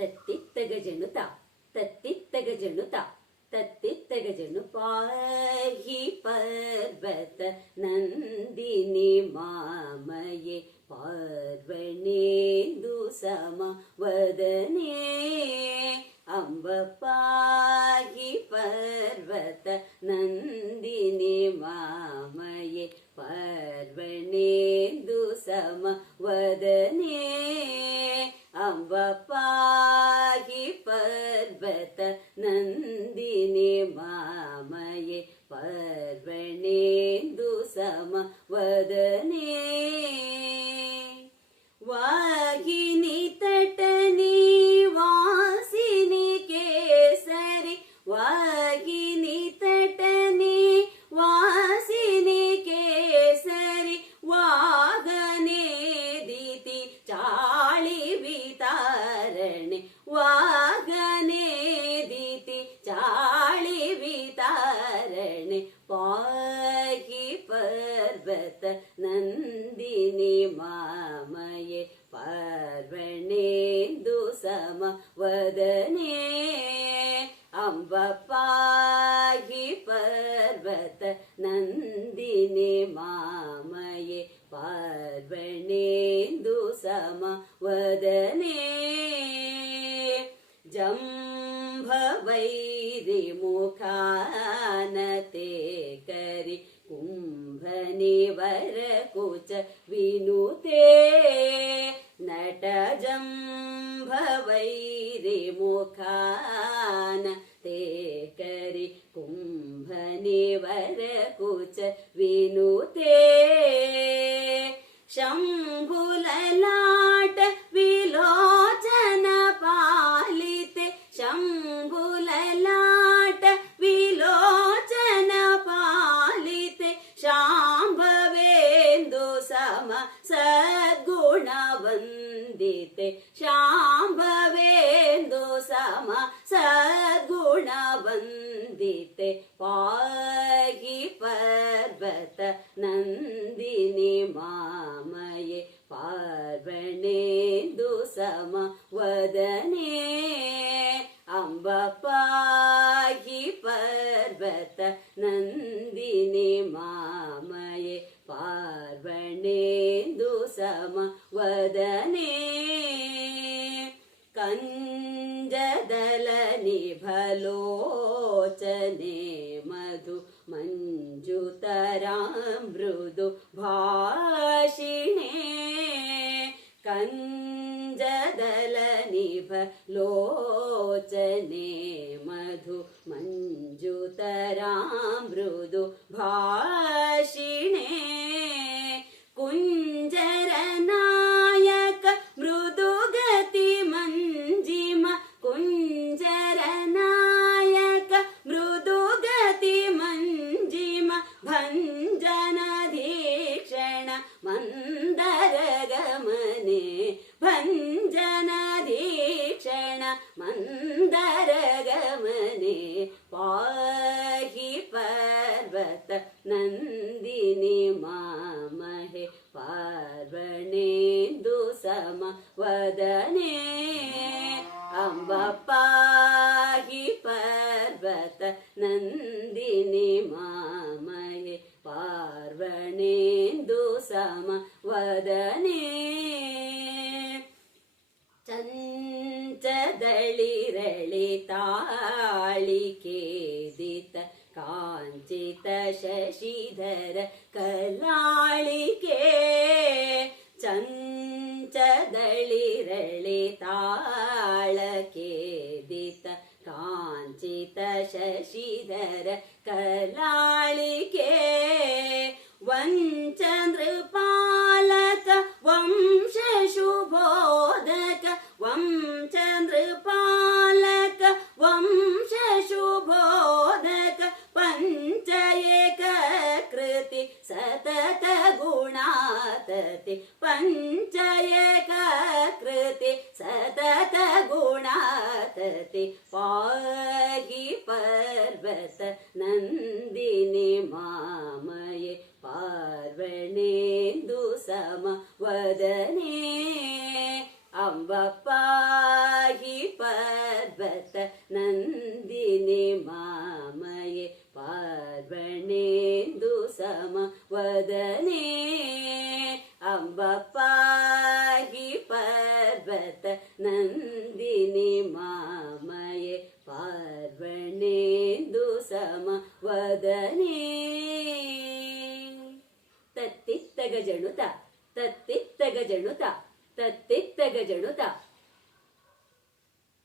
తత్తి తత్తిత్తగజను తా తత్తిత్తగజను తా తత్తిత్తగజను పాహి పర్వత నందిని మామయే పార్వణేందు సమ వదనే అంబ పాహి పర్వత నందిని మామయే పార్వణేందు సమ వదనే అంబ పా That. सम वदने पर्वत नन्दिने मामये पार्वणेन्दु सम वदने जम्भवैरिमुखानते करि कुम्भनि वरकुच विनुते नटजं जम्भवैरे ते करि कुम्भनिवरकुच विनुते शम्भुललाट विलोचन पालिते शम्भुललाट विलोचन पालिते शाम्भवेन्दु सम ते शाम्भवेन्दु सम सद्गुणवन्दिते पागि पर्वत नन्दिनि मामये पार्वणेन्दु सम वदने अम्बपागी पर्वत नन्दिनि मामये पार्वणेन्दु सम वदने విందదలని భలోచనే మధు మంజుతరామృదు భాషిణే కందదలని భలోచనే మధు మంజుతరామృదు భా ಮಂದರಗಮನೆ ಪಾಹಿ ಪರ್ವತ ನಂದಿನಿ ಮಾಮಹೆ ಪಾರ್ವೇಂದು ಸಮ ಅಂಬ ಪಾಗಿ ಪರ್ವತ ನಂದ ದಳಿರಳಿ ತಾಳಿ ಕೇದಿತ ಶಶಿಧರ ಕಲಾಳಿಕೆ ಕೇ ಚ ತಾಳ ಕೇದಿತ ಶಶಿಧರ ಕಲಾಳಿಕೆ ಕೇ पञ्च पञ्चयकाकृते सतत गुणातति पाहि पर्वत नन्दिनि मामये पार्वणेन्दु सम वदने अम्ब पाहि पर्वत नन्दिनि मामये पार्वणेन्दु सम वदने जणुता तत्तित्तगजणुता तत्तित्तगजणुता